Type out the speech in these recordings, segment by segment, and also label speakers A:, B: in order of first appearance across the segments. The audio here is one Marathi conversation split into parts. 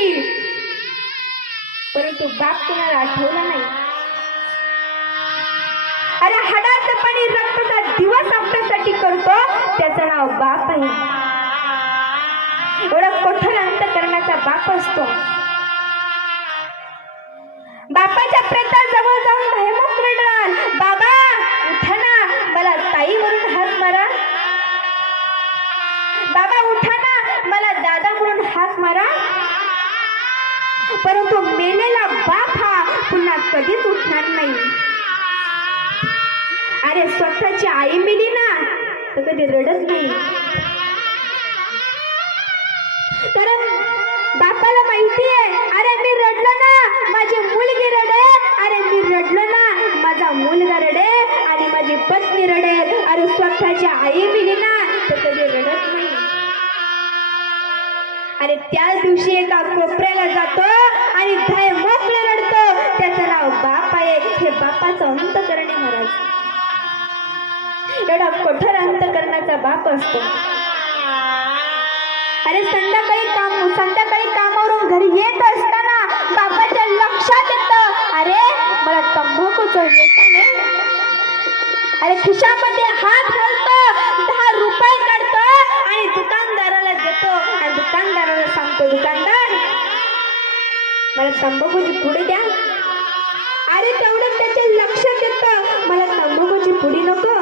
A: केली. परंतु बाप कुणाला आठवला नाही. अरे हाडाचं पाणी रक्ताचा दिवस आपल्यासाठी करतो त्याचं नाव बाप आहे. एवढा कठोर अंतकरणाचा बाप असतो. बापाच्या प्रेताजवळ जाऊन परंतु मेलेला बाप हा पुन्हा कधीच उठणार नाही. अरे स्वतःची आई मेली ना तर कधी रडत नाही. कारण बापाला माहिती आहे आणि त्याच दिवशी एका कोपऱ्याला जातो आणि भय मोकळं रडतो. त्याचं नाव बाप आहे. हे बापाचं अंत करणे महाराज. एवढा कठोर अंतकरणाचा बाप असतो. अरे संध्याकाळी काम संध्याकाळी कामावरून घरी येत असताना बापाच्या लक्षात येतं. अरे मला तंबाखूचं व्यसन अरे खिशामध्ये हात घालतो. दहा रुपये मला तंबाखूची पुडी द्या. अरे तेवढं त्याच्या लक्षात येतं. मला तंबाखूची पुडी नको.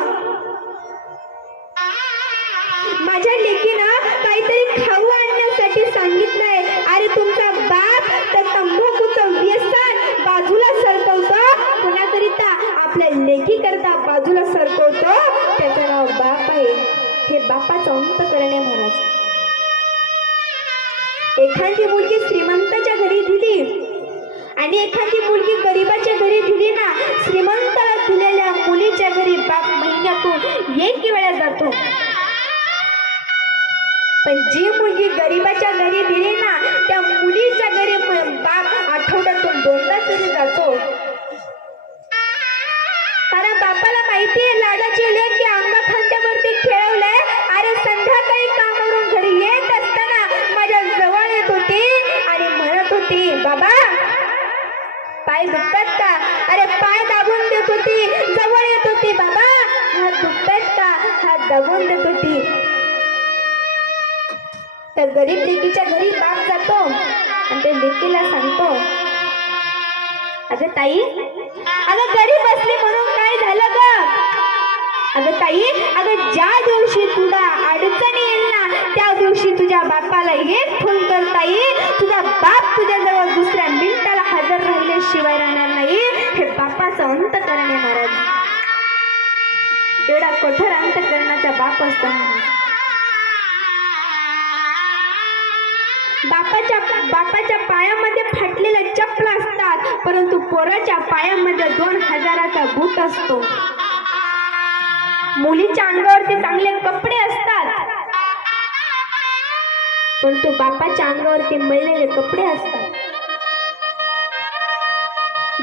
A: माझ्या लेकीनं काहीतरी खाऊ आणण्यासाठी सांगितलंय. अरे तुमचा बाप तर तंबाखूचं व्यसन बाजूला सरकवतो. कुणाकरिता आपल्या लेकी करता बाजूला सरकवतो. त्याचं नाव बाप आहे. हे बापाचं अंत करणे महाराज एखादी मुलगी श्रीमंताच्या घरी दिली आणि एखादी मुलगी गरिबाच्या घरी दिली ना श्रीमंताला दिलेल्या मुलीच्या घरी बाप महिन्यातून एक वेळा जातो. पण जी मुलगी गरिबाच्या घरी दिली ना त्या मुलीच्या घरी बाप आठवड्यातून दोनदा तरी जातो. कारण बापाला माहिती आहे लाडाची लेक होती पाय दुखतात का? अरे पाय दाबून देत होती जवळ येत होती बाबा. हात दुखतात का? हात दाबून देत होती तर गरीब लेकीच्या घरी बाप जातो आणि त्या लेकीला सांगतो अगं ताई अगं गरीब असली म्हणून काय झालं ग? अगं ताई अगं ज्या दिवशी तुला अडचणी येईल ना त्या दिवशी तुझ्या बापाला एक फोन कर ताई. तुझा बाप तुझ्याजवळ दुसऱ्या मिनिटाला हजर राहिल्याशिवाय राहणार नाही. हे बापाचं अंत करणे महाराज. एवढा कठोर अंत करण्याचा बाप असतो महाराज. बापाच्या बापाच्या पायामध्ये फाटलेल्या चपला असतात परंतु पोराच्या पायामध्ये दोन हजाराचा बूट असतो. मुलीच्या अंगावरती चांगले कपडे असतात. पण तो बापाच्या अंगावरती मळलेले कपडे असतात.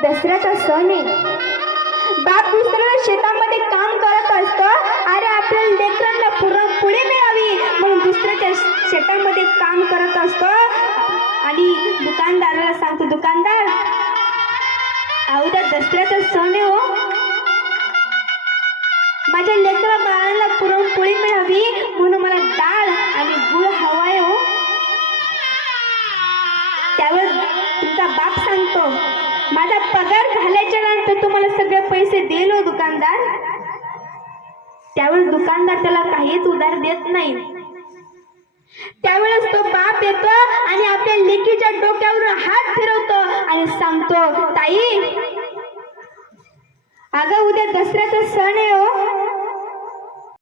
A: दसऱ्याचा सण आहे. बाप दुसऱ्याला शेतामध्ये काम करत असतो. अरे आपल्या लेकरांना पूर्ण पुढे मिळावी म्हणून दुसऱ्याच्या शेतामध्ये काम करत असतो. आणि दुकानदाराला सांगतो दुकानदार अहो उद्या दसऱ्याचा सण आहे हो. माझ्या त्यावर तुमचा बाप सांगतो माझा पगार झाल्याच्यानंतर तुम्हाला सगळे पैसे देईल हो दुकानदार. त्यावेळेस दुकानदार त्याला काहीच उधार देत नाही. त्यावेळेस तो बाप येतो आणि आपल्या लेकीच्या डोक्यावरून हात फिरवतो आणि सांगतो ताई अगं उद्या दसऱ्याचा सण आहे हो.